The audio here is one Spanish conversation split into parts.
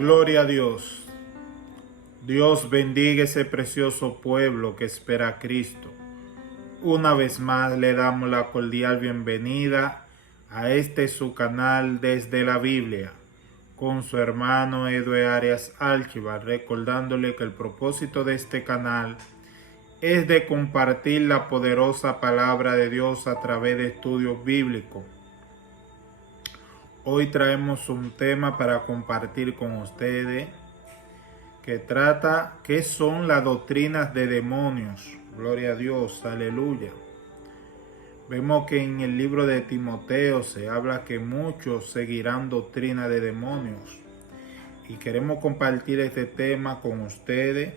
Gloria a Dios. Dios bendiga ese precioso pueblo que espera a Cristo. Una vez más le damos la cordial bienvenida a su canal Desde la Biblia, con su hermano Edwin Arias Alchivar, recordándole que el propósito de este canal es de compartir la poderosa palabra de Dios a través de estudios bíblicos. Hoy traemos un tema para compartir con ustedes que trata qué son las doctrinas de demonios. Gloria a Dios, aleluya. Vemos que en el libro de Timoteo se habla que muchos seguirán doctrina de demonios. Y queremos compartir este tema con ustedes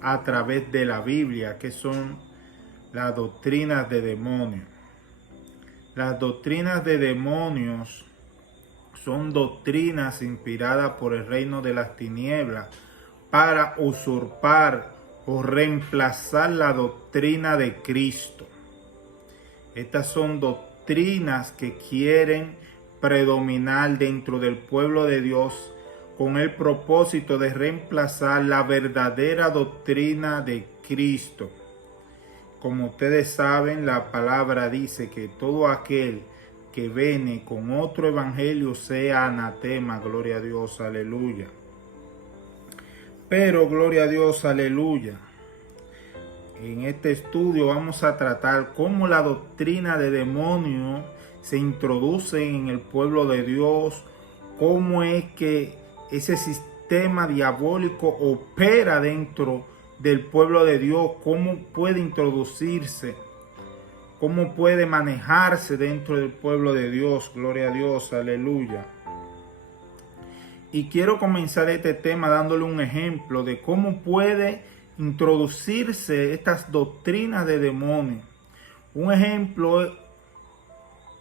a través de la Biblia, que son las doctrinas de demonios. Las doctrinas de demonios son doctrinas inspiradas por el reino de las tinieblas para usurpar o reemplazar la doctrina de Cristo. Estas son doctrinas que quieren predominar dentro del pueblo de Dios con el propósito de reemplazar la verdadera doctrina de Cristo. Como ustedes saben, la palabra dice que todo aquel que viene con otro evangelio sea anatema. Gloria a Dios, aleluya. Pero, gloria a Dios, aleluya. En este estudio vamos a tratar cómo la doctrina de demonios se introduce en el pueblo de Dios, cómo es que ese sistema diabólico opera dentro del pueblo de Dios, cómo puede introducirse, cómo puede manejarse dentro del pueblo de Dios. Gloria a Dios, aleluya. Y quiero comenzar este tema dándole un ejemplo de cómo puede introducirse estas doctrinas de demonios. Un ejemplo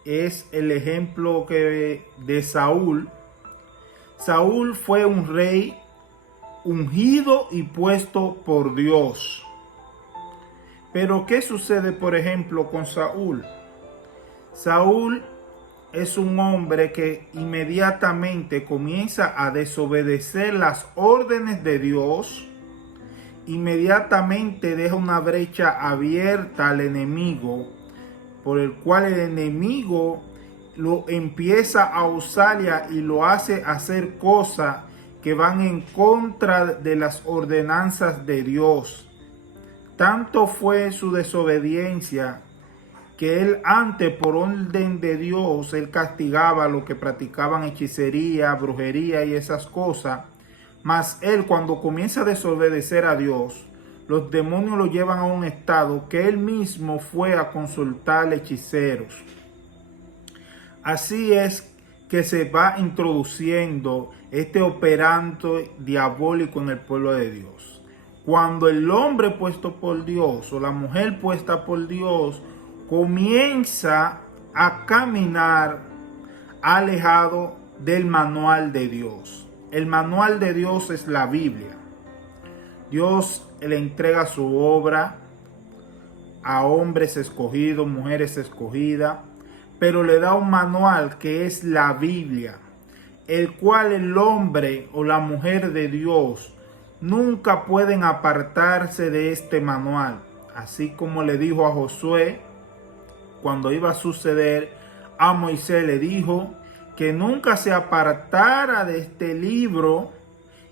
es el ejemplo de Saúl. Saúl fue un rey ungido y puesto por Dios. Pero ¿qué sucede, por ejemplo, con Saúl? Saúl es un hombre que inmediatamente comienza a desobedecer las órdenes de Dios. Inmediatamente deja una brecha abierta al enemigo, por el cual el enemigo lo empieza a usar y lo hace hacer cosas que van en contra de las ordenanzas de Dios. Tanto fue su desobediencia que él antes, por orden de Dios, él castigaba a los que practicaban hechicería, brujería y esas cosas. Mas él, cuando comienza a desobedecer a Dios, los demonios lo llevan a un estado que él mismo fue a consultar hechiceros. Así es que se va introduciendo este operante diabólico en el pueblo de Dios. Cuando el hombre puesto por Dios o la mujer puesta por Dios comienza a caminar alejado del manual de Dios. El manual de Dios es la Biblia. Dios le entrega su obra a hombres escogidos, mujeres escogidas, pero le da un manual que es la Biblia, el cual el hombre o la mujer de Dios nunca pueden apartarse de este manual. Así como le dijo a Josué cuando iba a suceder, a Moisés le dijo que nunca se apartara de este libro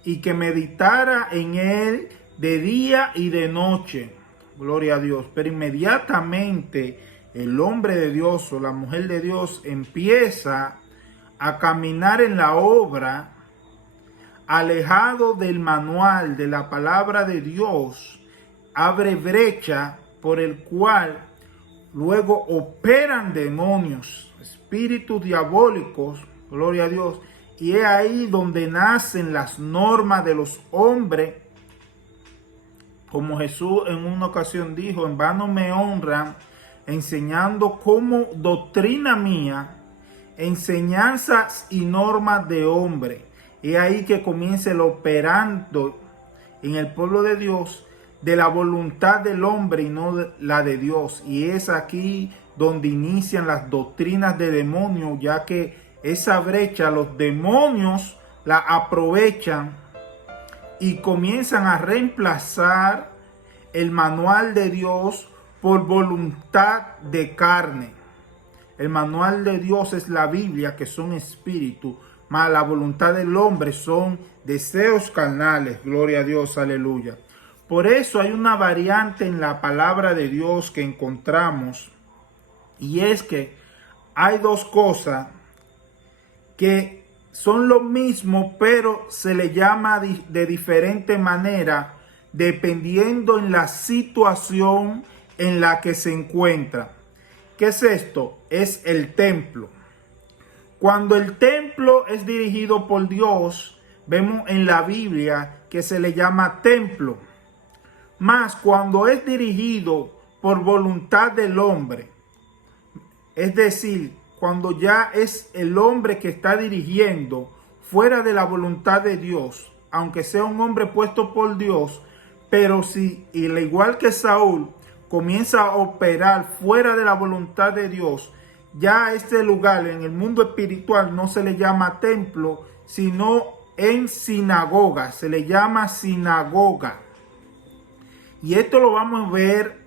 y que meditara en él de día y de noche. Gloria a Dios. Pero inmediatamente el hombre de Dios o la mujer de Dios empieza a caminar en la obra, alejado del manual de la palabra de Dios, abre brecha por el cual luego operan demonios, espíritus diabólicos, gloria a Dios, y es ahí donde nacen las normas de los hombres. Como Jesús en una ocasión dijo, en vano me honran, enseñando como doctrina mía, enseñanzas y normas de hombre. Es ahí que comienza el operando en el pueblo de Dios de la voluntad del hombre y no la de Dios. Y es aquí donde inician las doctrinas de demonios, ya que esa brecha, los demonios la aprovechan y comienzan a reemplazar el manual de Dios por voluntad de carne. El manual de Dios es la Biblia, que son espíritu, mas la voluntad del hombre son deseos carnales. Gloria a Dios, aleluya. Por eso hay una variante en la palabra de Dios que encontramos, y es que hay dos cosas que son lo mismo, pero se le llama de diferente manera dependiendo en la situación en la que se encuentra. ¿Qué es esto? Es el templo. Cuando el templo es dirigido por Dios, vemos en la Biblia que se le llama templo. Mas cuando es dirigido por voluntad del hombre, es decir, cuando ya es el hombre que está dirigiendo fuera de la voluntad de Dios, aunque sea un hombre puesto por Dios, pero si, y al igual que Saúl, comienza a operar fuera de la voluntad de Dios, ya este lugar en el mundo espiritual no se le llama templo, sino en sinagoga, se le llama sinagoga. Y esto lo vamos a ver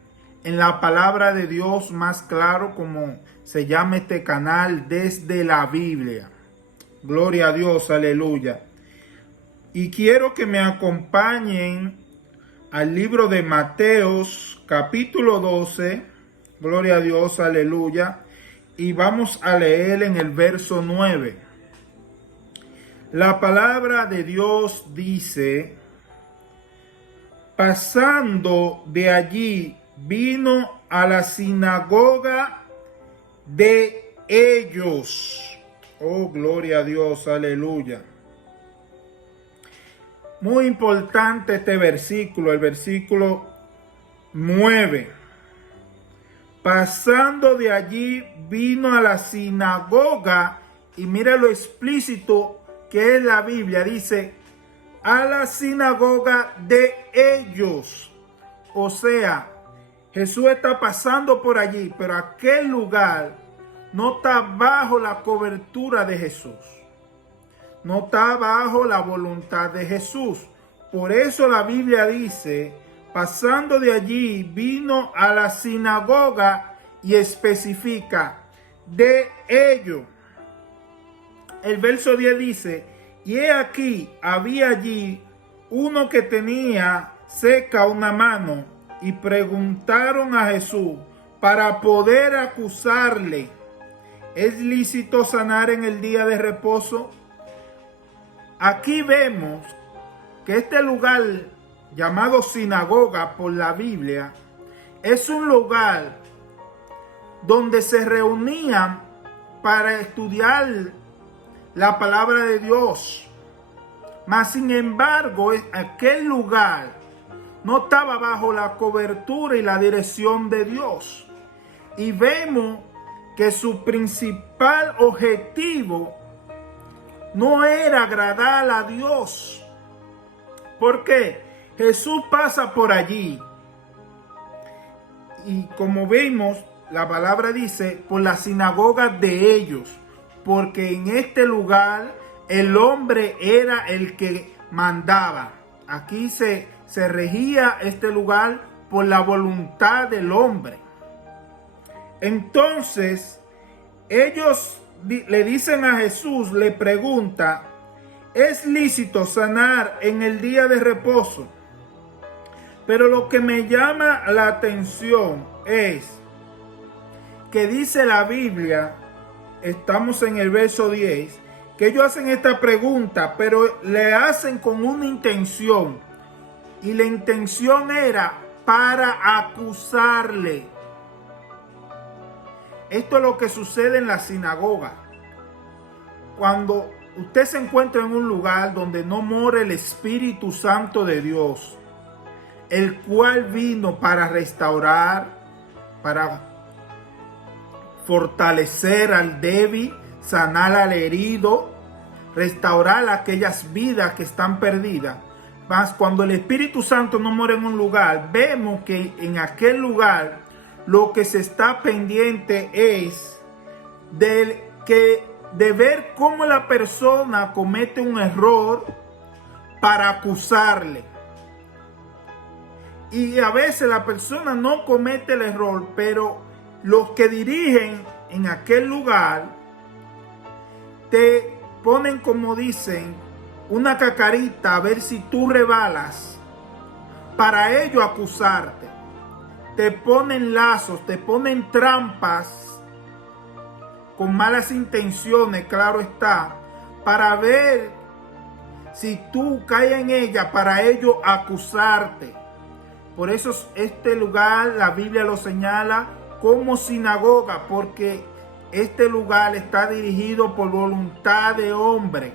en la palabra de Dios más claro, como se llama este canal, desde la Biblia. Gloria a Dios, aleluya. Y quiero que me acompañen al libro de Mateos, capítulo 12. Gloria a Dios, aleluya. Y vamos a leer en el verso 9. La palabra de Dios dice: pasando de allí, vino a la sinagoga de ellos. Oh, gloria a Dios, aleluya. Muy importante este versículo, el versículo 9. Pasando de allí, vino a la sinagoga, y mira lo explícito que es la Biblia, dice, a la sinagoga de ellos. O sea, Jesús está pasando por allí, pero aquel lugar no está bajo la cobertura de Jesús. No está bajo la voluntad de Jesús. Por eso la Biblia dice, pasando de allí, vino a la sinagoga, y especifica, de ellos. El verso 10 dice, y he aquí, había allí uno que tenía seca una mano, y preguntaron a Jesús para poder acusarle, ¿es lícito sanar en el día de reposo? Aquí vemos que este lugar llamado sinagoga por la Biblia es un lugar donde se reunían para estudiar la palabra de Dios. Mas sin embargo, aquel lugar no estaba bajo la cobertura y la dirección de Dios. Y vemos que su principal objetivo no era agradar a Dios. ¿Por qué? Jesús pasa por allí. Y como vemos, la palabra dice, por la sinagoga de ellos. Porque en este lugar el hombre era el que mandaba. Aquí se regía este lugar por la voluntad del hombre. Entonces, ellos le dicen a Jesús, le pregunta, ¿es lícito sanar en el día de reposo? Pero lo que me llama la atención es que dice la Biblia, estamos en el verso 10, que ellos hacen esta pregunta, pero le hacen con una intención. Y la intención era para acusarle. Esto es lo que sucede en la sinagoga. Cuando usted se encuentra en un lugar donde no mora el Espíritu Santo de Dios, el cual vino para restaurar, para fortalecer al débil, sanar al herido, restaurar aquellas vidas que están perdidas. Mas cuando el Espíritu Santo no mora en un lugar, vemos que en aquel lugar lo que se está pendiente es del que de ver cómo la persona comete un error para acusarle. Y a veces la persona no comete el error, pero los que dirigen en aquel lugar te ponen, como dicen, una cacarita a ver si tú rebalas para ello acusarte. Te ponen lazos, te ponen trampas con malas intenciones, claro está, para ver si tú caes en ella, para ello acusarte. Por eso este lugar, la Biblia lo señala como sinagoga, porque este lugar está dirigido por voluntad de hombre.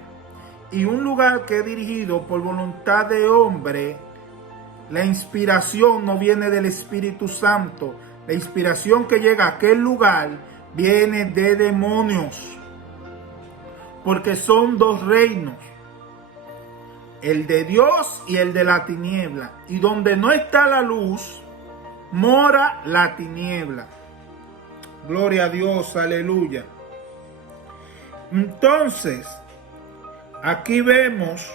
Y un lugar que es dirigido por voluntad de hombre, la inspiración no viene del Espíritu Santo. La inspiración que llega a aquel lugar viene de demonios. Porque son dos reinos, el de Dios y el de la tiniebla. Y donde no está la luz, mora la tiniebla. Gloria a Dios, aleluya. Entonces, aquí vemos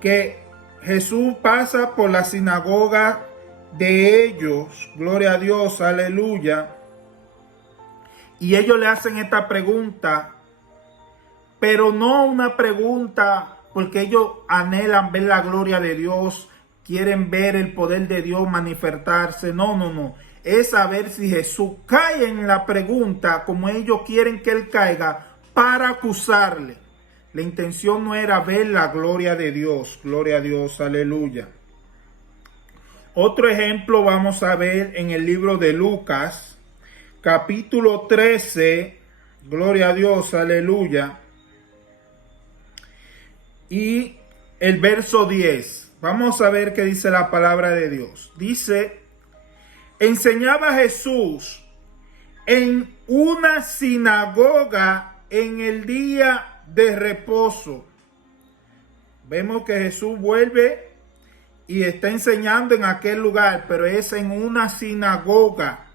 que Jesús pasa por la sinagoga de ellos. Gloria a Dios, aleluya. Y ellos le hacen esta pregunta, pero no una pregunta porque ellos anhelan ver la gloria de Dios, quieren ver el poder de Dios manifestarse. No. Es saber si Jesús cae en la pregunta como ellos quieren que él caiga para acusarle. La intención no era ver la gloria de Dios. Gloria a Dios, aleluya. Otro ejemplo vamos a ver en el libro de Lucas, capítulo 13. Gloria a Dios, aleluya. Y el verso 10. Vamos a ver qué dice la palabra de Dios. Dice: enseñaba Jesús en una sinagoga en el día de reposo. Vemos que Jesús vuelve y está enseñando en aquel lugar, pero es en una sinagoga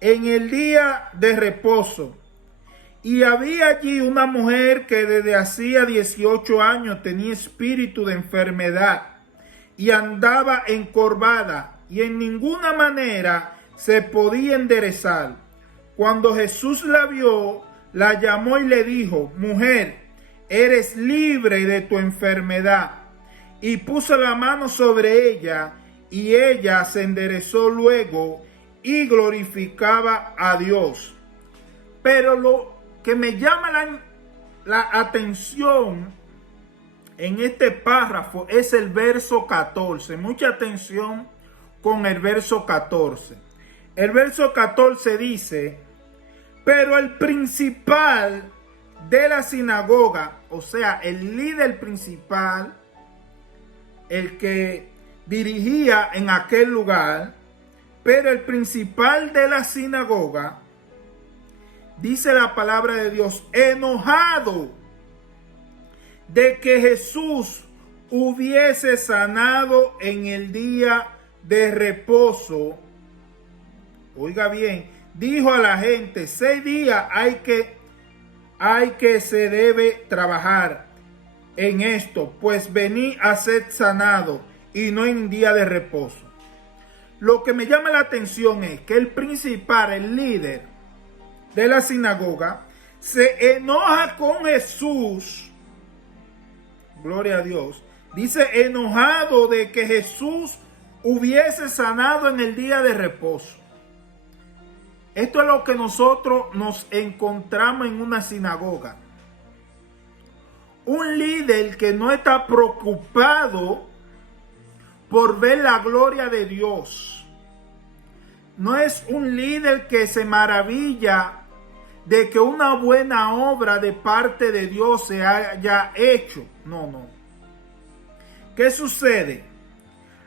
en el día de reposo. Y había allí una mujer que desde hacía 18 años tenía espíritu de enfermedad y andaba encorvada y en ninguna manera se podía enderezar. Cuando Jesús la vio, la llamó y le dijo: mujer, eres libre de tu enfermedad. Y puso la mano sobre ella y ella se enderezó luego y glorificaba a Dios. Pero lo que me llama la atención en este párrafo es el verso 14. Mucha atención con el verso 14. El verso 14 dice: pero el principal de la sinagoga, o sea, el líder principal, el que dirigía en aquel lugar, pero el principal de la sinagoga, dice la palabra de Dios, enojado de que Jesús hubiese sanado en el día de reposo. Oiga bien, dijo a la gente: 6 días hay que se debe trabajar en esto, pues vení a ser sanado y no en día de reposo. Lo que me llama la atención es que el principal, el líder de la sinagoga, se enoja con Jesús. Gloria a Dios. Dice enojado de que Jesús hubiese sanado en el día de reposo. Esto es lo que nosotros nos encontramos en una sinagoga. Un líder que no está preocupado por ver la gloria de Dios. No es un líder que se maravilla de que una buena obra de parte de Dios se haya hecho. No. ¿Qué sucede?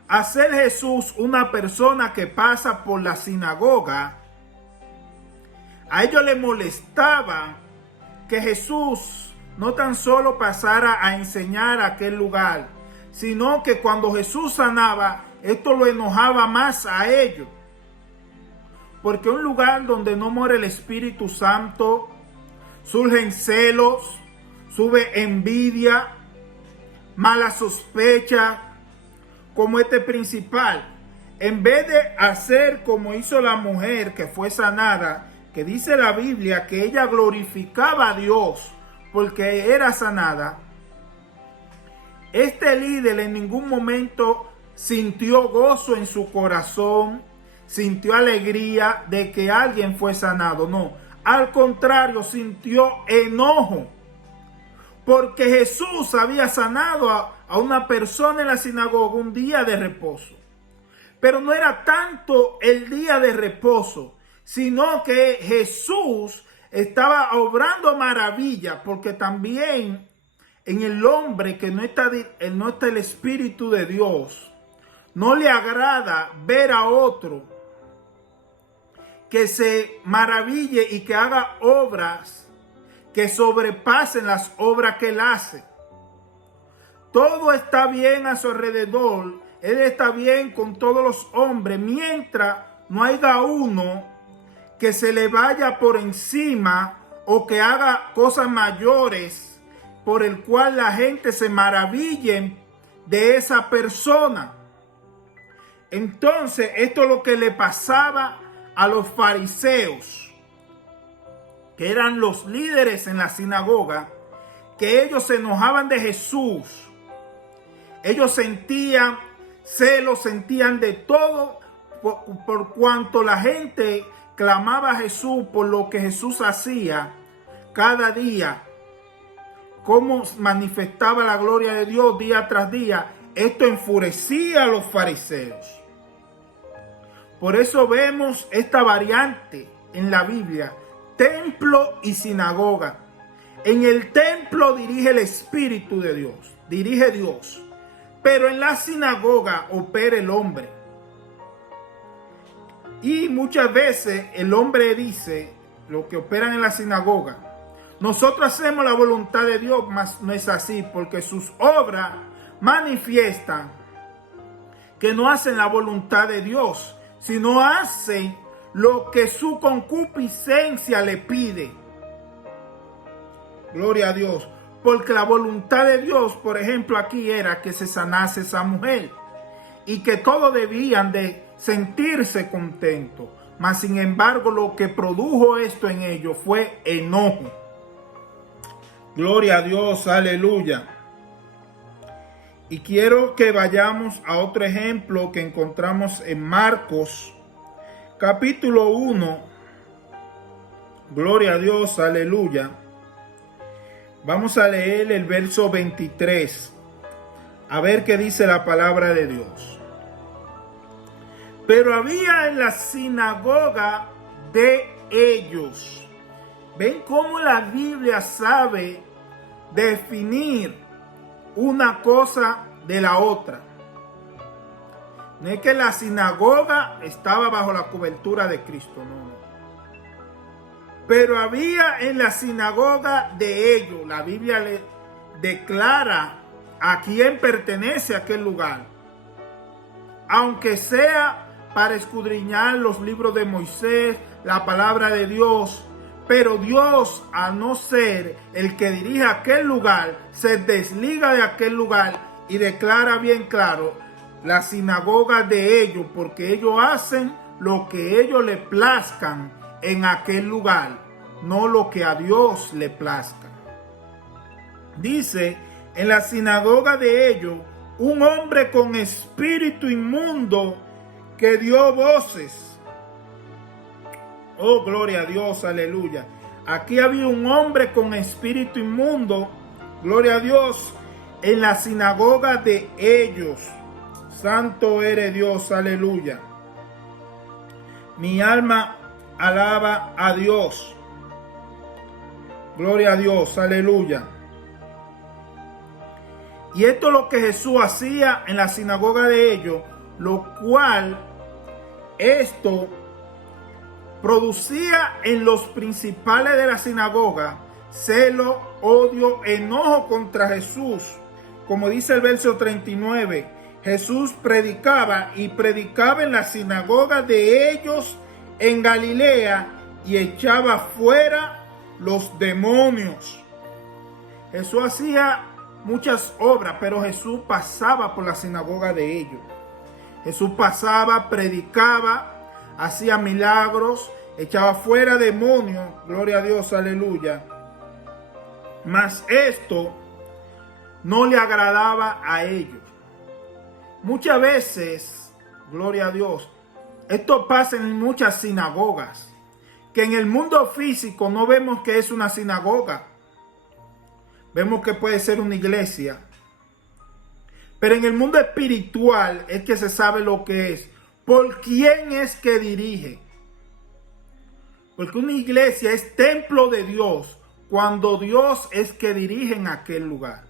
Hacer Jesús una persona que pasa por la sinagoga, a ellos les molestaba que Jesús no tan solo pasara a enseñar a aquel lugar, sino que cuando Jesús sanaba, esto lo enojaba más a ellos. Porque un lugar donde no mora el Espíritu Santo surgen celos, sube envidia, mala sospecha, como este principal. En vez de hacer como hizo la mujer que fue sanada, que dice la Biblia que ella glorificaba a Dios porque era sanada, este líder en ningún momento sintió gozo en su corazón, sintió alegría de que alguien fue sanado. No, al contrario, sintió enojo porque Jesús había sanado a una persona en la sinagoga un día de reposo. Pero no era tanto el día de reposo, sino que Jesús estaba obrando maravilla, porque también en el hombre que no está el Espíritu de Dios, no le agrada ver a otro que se maraville y que haga obras que sobrepasen las obras que él hace. Todo está bien a su alrededor, él está bien con todos los hombres, mientras no haya uno que se le vaya por encima o que haga cosas mayores por el cual la gente se maraville de esa persona. Entonces, esto es lo que le pasaba a los fariseos, que eran los líderes en la sinagoga, que ellos se enojaban de Jesús. Ellos sentían celos, sentían de todo por cuanto la gente clamaba a Jesús por lo que Jesús hacía cada día, cómo manifestaba la gloria de Dios día tras día. Esto enfurecía a los fariseos. Por eso vemos esta variante en la Biblia, templo y sinagoga. En el templo dirige el Espíritu de Dios, dirige Dios. Pero en la sinagoga opera el hombre. Y muchas veces el hombre dice, los que operan en la sinagoga, nosotros hacemos la voluntad de Dios, mas no es así, porque sus obras manifiestan que no hacen la voluntad de Dios, sino hacen lo que su concupiscencia le pide. Gloria a Dios. Porque la voluntad de Dios, por ejemplo, aquí era que se sanase esa mujer y que todos debían de sentirse contentos. Mas, sin embargo, lo que produjo esto en ellos fue enojo. Gloria a Dios, aleluya. Y quiero que vayamos a otro ejemplo que encontramos en Marcos, capítulo 1. Gloria a Dios, aleluya. Vamos a leer el verso 23, a ver qué dice la palabra de Dios. Pero había en la sinagoga de ellos. ¿Ven cómo la Biblia sabe definir una cosa de la otra? No es que la sinagoga estaba bajo la cobertura de Cristo, no. Pero había en la sinagoga de ellos. La Biblia le declara a quién pertenece a aquel lugar. Aunque sea para escudriñar los libros de Moisés, la palabra de Dios. Pero Dios, a no ser el que dirige aquel lugar, se desliga de aquel lugar y declara bien claro la sinagoga de ellos, porque ellos hacen lo que ellos le plazcan en aquel lugar, no lo que a Dios le plazca. Dice, en la sinagoga de ellos, un hombre con espíritu inmundo que dio voces. Oh, gloria a Dios, aleluya. Aquí había un hombre con espíritu inmundo, gloria a Dios, en la sinagoga de ellos. Santo eres Dios, aleluya. Mi alma alaba a Dios. Gloria a Dios, aleluya. Y esto es lo que Jesús hacía en la sinagoga de ellos, lo cual esto producía en los principales de la sinagoga celo, odio, enojo contra Jesús. Como dice el verso 39, Jesús predicaba en la sinagoga de ellos en Galilea y echaba fuera los demonios. Jesús hacía muchas obras, pero Jesús pasaba por la sinagoga de ellos. Jesús pasaba, predicaba, hacía milagros, echaba fuera demonios, gloria a Dios, aleluya. Mas esto no le agradaba a ellos. Muchas veces, gloria a Dios, esto pasa en muchas sinagogas, que en el mundo físico no vemos que es una sinagoga, vemos que puede ser una iglesia. Pero en el mundo espiritual es que se sabe lo que es. ¿Por quién es que dirige? Porque una iglesia es templo de Dios cuando Dios es que dirige en aquel lugar.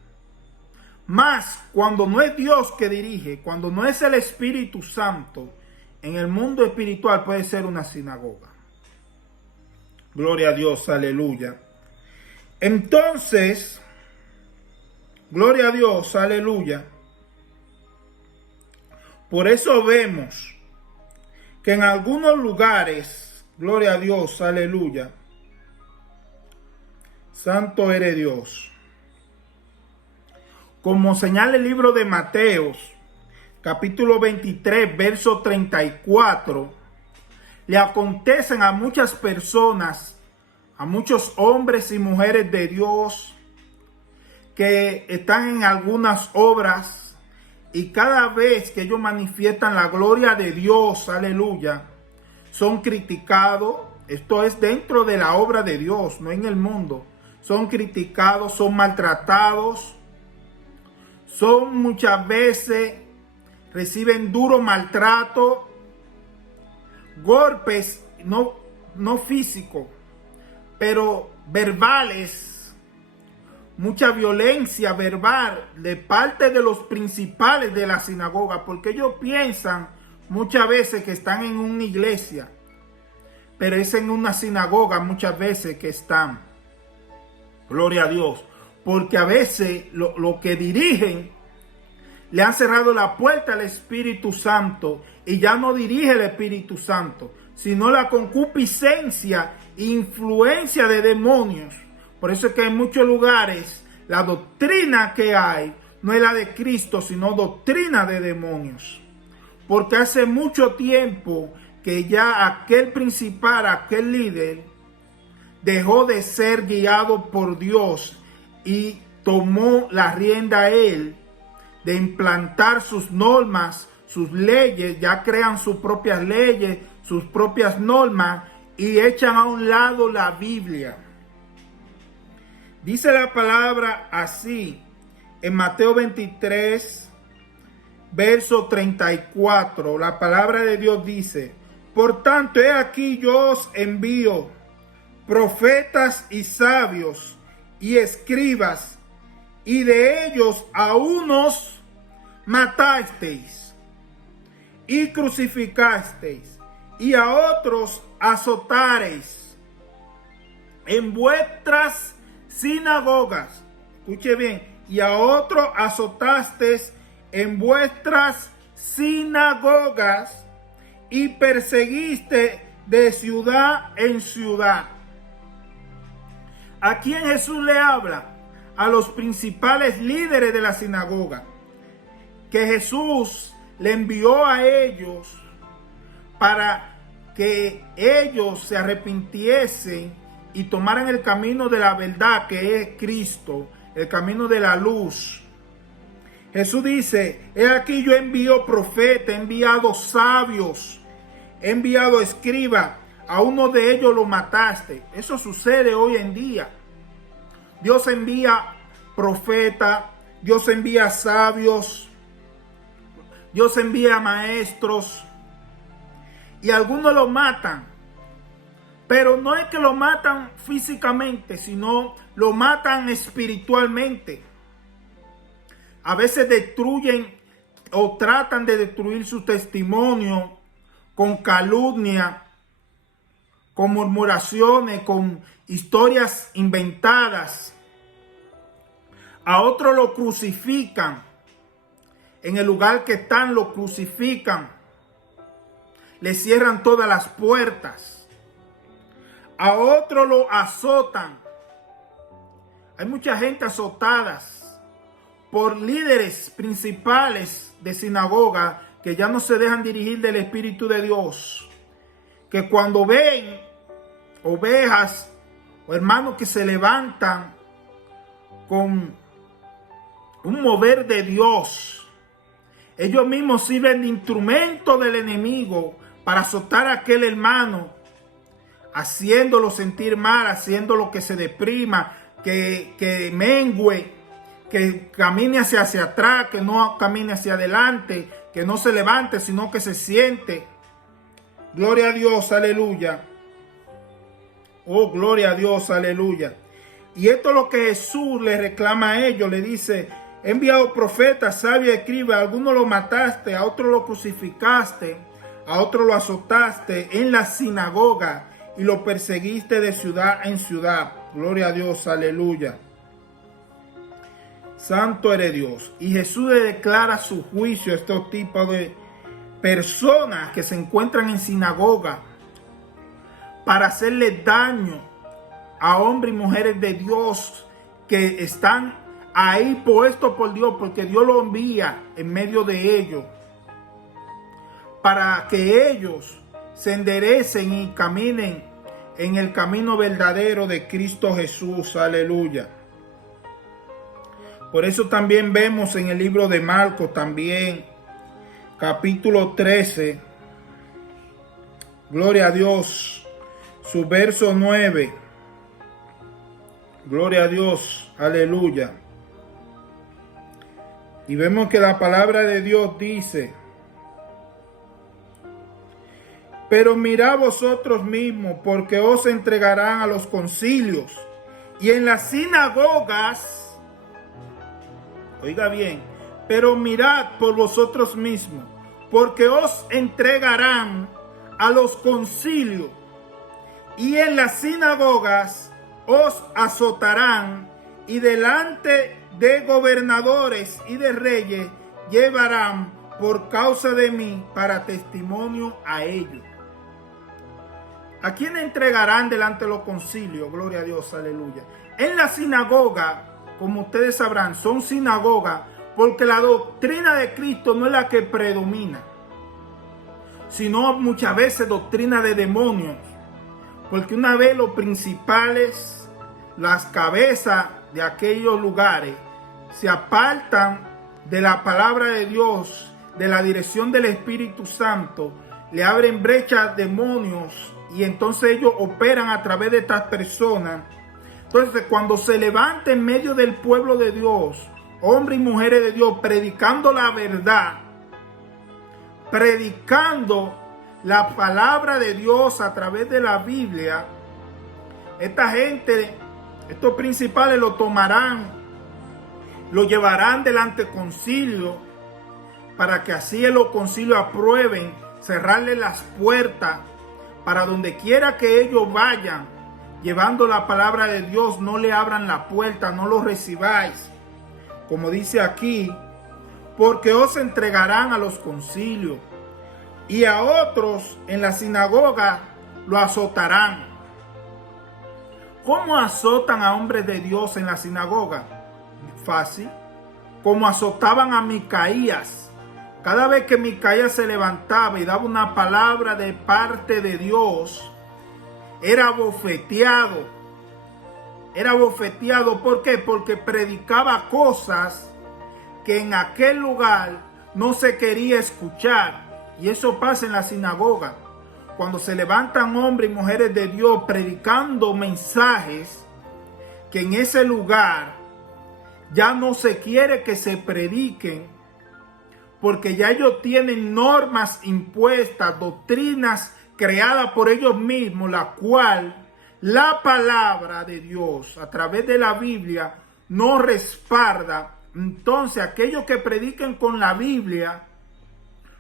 Más cuando no es Dios que dirige, cuando no es el Espíritu Santo, en el mundo espiritual puede ser una sinagoga. Gloria a Dios, aleluya. Entonces, gloria a Dios, aleluya. Por eso vemos que en algunos lugares, gloria a Dios, aleluya, santo eres Dios. Como señala el libro de Mateos, capítulo 23, verso 34, le acontecen a muchas personas, a muchos hombres y mujeres de Dios que están en algunas obras, y cada vez que ellos manifiestan la gloria de Dios, aleluya, son criticados. Esto es dentro de la obra de Dios, no en el mundo. Son criticados, son maltratados, son muchas veces, reciben duro maltrato, golpes, no físicos, pero verbales. Mucha violencia verbal de parte de los principales de la sinagoga, porque ellos piensan muchas veces que están en una iglesia, pero es en una sinagoga muchas veces que están. Gloria a Dios, porque a veces lo que dirigen le han cerrado la puerta al Espíritu Santo y ya no dirige el Espíritu Santo, sino la concupiscencia e influencia de demonios. Por eso es que en muchos lugares la doctrina que hay no es la de Cristo, sino doctrina de demonios. Porque hace mucho tiempo que ya aquel principal, aquel líder, dejó de ser guiado por Dios y tomó la rienda a él de implantar sus normas, sus leyes. Ya crean sus propias leyes, sus propias normas y echan a un lado la Biblia. Dice la palabra así en Mateo 23, verso 34. La palabra de Dios dice: por tanto, he aquí yo os envío profetas y sabios y escribas, y de ellos a unos matasteis y crucificasteis, y a otros azotareis en vuestras sinagogas. Escuche bien. Y a otros azotasteis en vuestras sinagogas y perseguiste de ciudad en ciudad. ¿A quién Jesús le habla? A los principales líderes de la sinagoga, que Jesús le envió a ellos para que ellos se arrepintiesen y tomaran el camino de la verdad, que es Cristo, el camino de la luz. Jesús dice: he aquí yo envío profetas, he enviado sabios, he enviado escribas, a uno de ellos lo mataste. Eso sucede hoy en día. Dios envía profetas, Dios envía sabios, Dios envía maestros, y algunos lo matan. Pero no es que lo matan físicamente, sino lo matan espiritualmente. A veces destruyen o tratan de destruir su testimonio con calumnia, con murmuraciones, con historias inventadas. A otros lo crucifican. En el lugar que están lo crucifican. Le cierran todas las puertas. a otros lo azotan. Hay mucha gente azotadas por líderes principales de sinagoga que ya no se dejan dirigir del Espíritu de Dios, que cuando ven ovejas o hermanos que se levantan con un mover de Dios, ellos mismos sirven de instrumento del enemigo para azotar a aquel hermano, haciéndolo sentir mal, haciéndolo que se deprima, que mengüe, que camine hacia atrás, que no camine hacia adelante, que no se levante, sino que se siente. Gloria a Dios, aleluya. Oh, gloria a Dios, aleluya. Y esto es lo que Jesús le reclama a ellos. Le dice: he enviado profetas, sabios, escribas, a algunos lo mataste, a otros lo crucificaste, a otros lo azotaste en la sinagoga y lo perseguiste de ciudad en ciudad. Gloria a Dios, aleluya. Santo eres Dios. Y Jesús le declara su juicio a estos tipos de personas que se encuentran en sinagoga para hacerle daño a hombres y mujeres de Dios que están ahí puestos por Dios, porque Dios lo envía en medio de ellos para que ellos se enderecen y caminen en el camino verdadero de Cristo Jesús. Aleluya. Por eso también vemos en el libro de Marcos también, capítulo 13, gloria a Dios, su verso 9. Gloria a Dios, aleluya. Y vemos que la palabra de Dios dice: pero mirad vosotros mismos, porque os entregarán a los concilios y en las sinagogas. Oiga bien, pero mirad por vosotros mismos, porque os entregarán a los concilios y en las sinagogas os azotarán, y delante de gobernadores y de reyes llevarán por causa de mí para testimonio a ellos. ¿A quién entregarán delante de los concilios? Gloria a Dios, aleluya. En la sinagoga, como ustedes sabrán, son sinagogas porque la doctrina de Cristo no es la que predomina, sino muchas veces doctrina de demonios. Porque una vez los principales, las cabezas de aquellos lugares, se apartan de la palabra de Dios, de la dirección del Espíritu Santo, le abren brecha a demonios y entonces ellos operan a través de estas personas. Entonces, cuando se levanta en medio del pueblo de Dios, hombres y mujeres de Dios, predicando la verdad, predicando la palabra de Dios a través de la Biblia, esta gente, estos principales lo tomarán, lo llevarán delante del concilio, para que así en los concilios aprueben cerrarle las puertas para donde quiera que ellos vayan, llevando la palabra de Dios, no le abran la puerta, no lo recibáis. Como dice aquí, porque os entregarán a los concilios y a otros en la sinagoga lo azotarán. ¿Cómo azotan a hombres de Dios en la sinagoga? Fácil. Como azotaban a Micaías. Cada vez que Micaías se levantaba y daba una palabra de parte de Dios, era bofeteado. Era bofeteado, ¿por qué? Porque predicaba cosas que en aquel lugar no se quería escuchar. Y eso pasa en la sinagoga. Cuando se levantan hombres y mujeres de Dios predicando mensajes que en ese lugar ya no se quiere que se prediquen, porque ya ellos tienen normas impuestas, doctrinas creadas por ellos mismos, la cual la palabra de Dios a través de la Biblia no respalda. Entonces aquellos que prediquen con la Biblia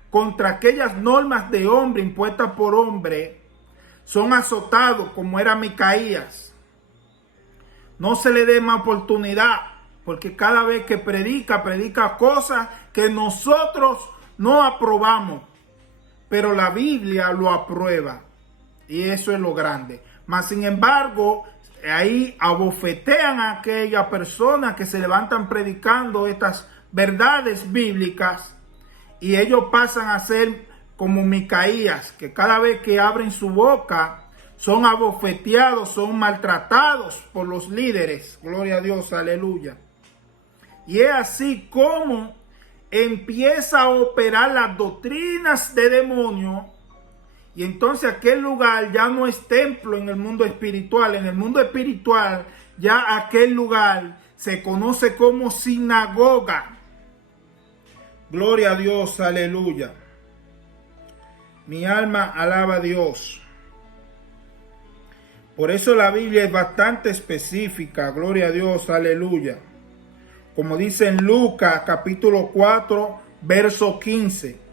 contra aquellas normas de hombre impuestas por hombre son azotados, como era Micaías. No se le dé más oportunidad, porque cada vez que predica cosas que nosotros no aprobamos, pero la Biblia lo aprueba. Y eso es lo grande. Mas sin embargo, ahí abofetean a aquellas personas que se levantan predicando estas verdades bíblicas, y ellos pasan a ser como Micaías, que cada vez que abren su boca son abofeteados, son maltratados por los líderes. Gloria a Dios, aleluya. Y es así como empieza a operar las doctrinas de demonio. Y entonces aquel lugar ya no es templo en el mundo espiritual. En el mundo espiritual ya aquel lugar se conoce como sinagoga. Gloria a Dios, aleluya. Mi alma alaba a Dios. Por eso la Biblia es bastante específica. Gloria a Dios, aleluya. Como dice en Lucas capítulo 4, verso 15.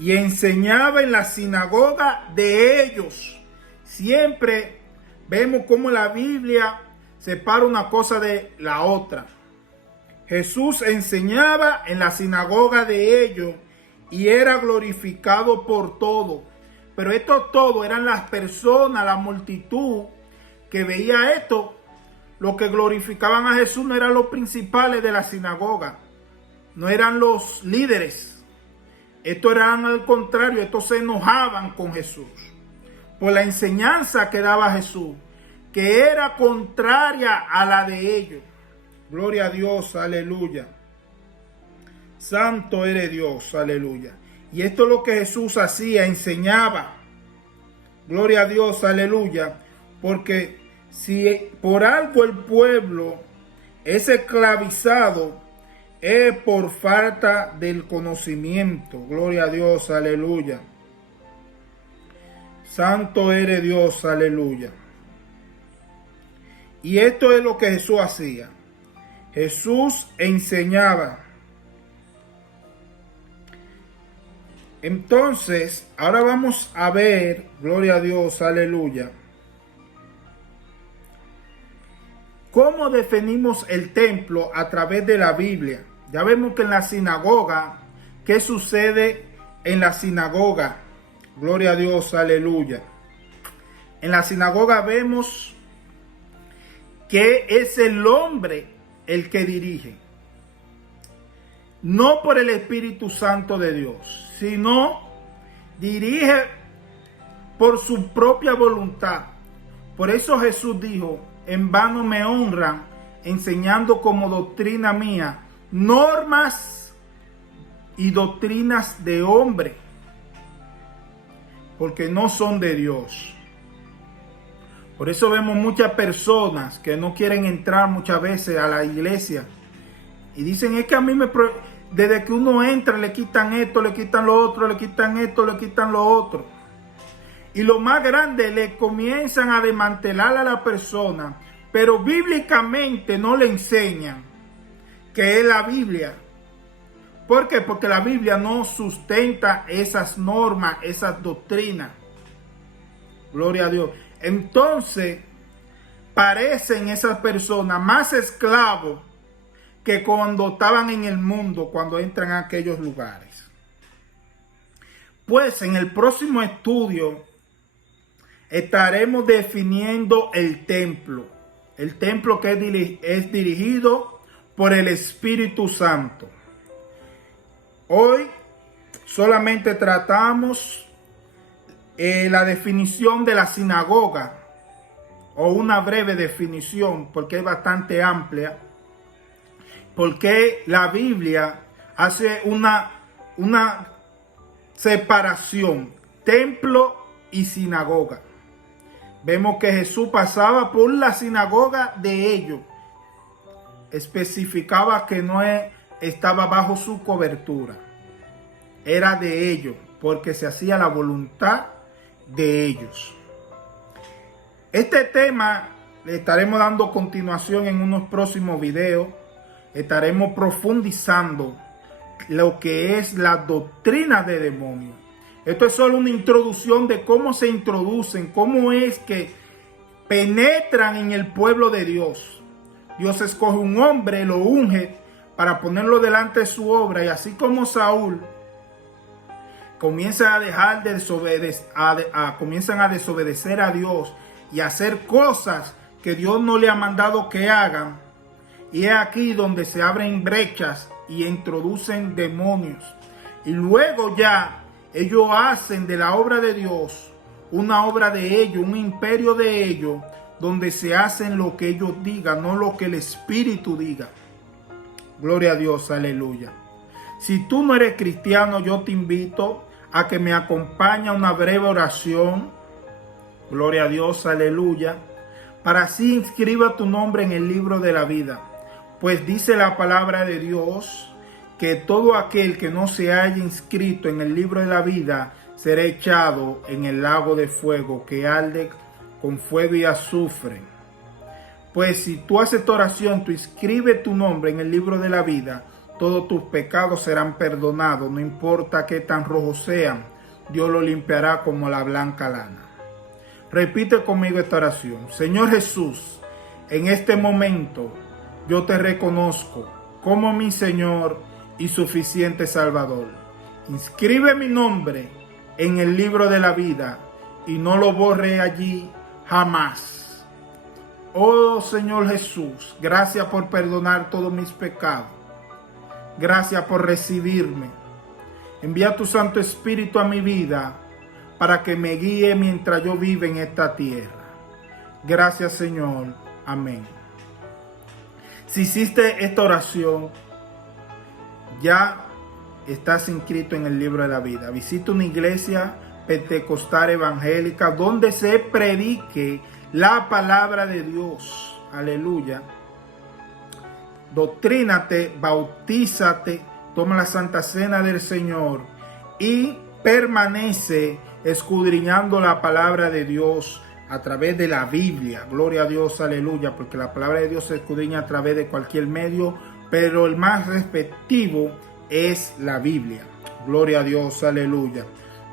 Y enseñaba en la sinagoga de ellos. Siempre vemos cómo la Biblia separa una cosa de la otra. Jesús enseñaba en la sinagoga de ellos y era glorificado por todo. Pero esto todo eran las personas, la multitud que veía esto. Los que glorificaban a Jesús no eran los principales de la sinagoga, no eran los líderes. Estos eran al contrario, estos se enojaban con Jesús por la enseñanza que daba Jesús, que era contraria a la de ellos. Gloria a Dios, aleluya. Santo eres Dios, aleluya. Y esto es lo que Jesús hacía, enseñaba. Gloria a Dios, aleluya. Porque si por algo el pueblo es esclavizado, es por falta del conocimiento. Gloria a Dios, aleluya. Santo eres Dios, aleluya. Y esto es lo que Jesús hacía. Jesús enseñaba. Entonces, ahora vamos a ver, gloria a Dios, aleluya, cómo definimos el templo a través de la Biblia. Ya vemos que en la sinagoga, ¿qué sucede en la sinagoga? Gloria a Dios, aleluya. En la sinagoga vemos que es el hombre el que dirige. No por el Espíritu Santo de Dios, sino dirige por su propia voluntad. Por eso Jesús dijo: en vano me honran, enseñando como doctrina mía normas y doctrinas de hombre, porque no son de Dios. Por eso vemos muchas personas que no quieren entrar muchas veces a la iglesia y dicen: es que a mí desde que uno entra le quitan esto, le quitan lo otro, le quitan esto, le quitan lo otro. Y lo más grande, le comienzan a desmantelar a la persona, pero bíblicamente no le enseñan que es la Biblia. ¿Por qué? Porque la Biblia no sustenta esas normas, esas doctrinas. Gloria a Dios. Entonces, parecen esas personas más esclavos que cuando estaban en el mundo, cuando entran a aquellos lugares. Pues en el próximo estudio estaremos definiendo el templo que es dirigido por el Espíritu Santo. Hoy solamente tratamos la definición de la sinagoga, o una breve definición, porque es bastante amplia, porque la Biblia hace una separación, templo y sinagoga. Vemos que Jesús pasaba por la sinagoga de ellos, especificaba que no estaba bajo su cobertura, era de ellos, porque se hacía la voluntad de ellos. Este tema le estaremos dando continuación en unos próximos videos. Estaremos profundizando lo que es la doctrina de demonios. Esto es solo una introducción de cómo se introducen, cómo es que penetran en el pueblo de Dios. Dios escoge un hombre, lo unge para ponerlo delante de su obra, y así como Saúl comienza a dejar de comienzan a desobedecer a Dios y hacer cosas que Dios no le ha mandado que hagan. Y es aquí donde se abren brechas y introducen demonios. Y luego ya ellos hacen de la obra de Dios una obra de ellos, un imperio de ellos, donde se hacen lo que ellos digan, no lo que el Espíritu diga. Gloria a Dios, aleluya. Si tú no eres cristiano, yo te invito a que me acompañe a una breve oración. Gloria a Dios, aleluya. Para así inscriba tu nombre en el libro de la vida. Pues dice la palabra de Dios que todo aquel que no se haya inscrito en el libro de la vida será echado en el lago de fuego que arde con fuego y azufre. Pues si tú haces esta oración, tú inscribes tu nombre en el libro de la vida, todos tus pecados serán perdonados, no importa qué tan rojos sean, Dios lo limpiará como la blanca lana. Repite conmigo esta oración. Señor Jesús, en este momento yo te reconozco como mi Señor y suficiente Salvador. Inscribe mi nombre en el libro de la vida y no lo borre allí jamás. Oh Señor Jesús, gracias por perdonar todos mis pecados. Gracias por recibirme. Envía tu Santo Espíritu a mi vida para que me guíe mientras yo viva en esta tierra. Gracias, Señor. Amén. Si hiciste esta oración, ya estás inscrito en el libro de la vida. Visita una iglesia pentecostal evangélica donde se predique la palabra de Dios. Aleluya. Doctrínate, bautízate, toma la Santa Cena del Señor y permanece escudriñando la palabra de Dios a través de la Biblia. Gloria a Dios, aleluya, porque la palabra de Dios se escudriña a través de cualquier medio, pero el más respectivo es la Biblia. Gloria a Dios, aleluya.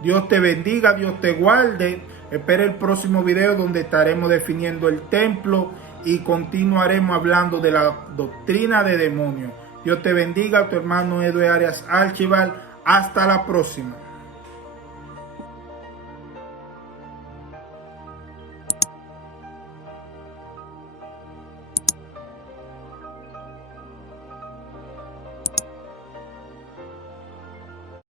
Dios te bendiga, Dios te guarde. Espera el próximo video donde estaremos definiendo el templo y continuaremos hablando de la doctrina de demonios. Dios te bendiga, tu hermano Edwin Arias Archival. Hasta la próxima.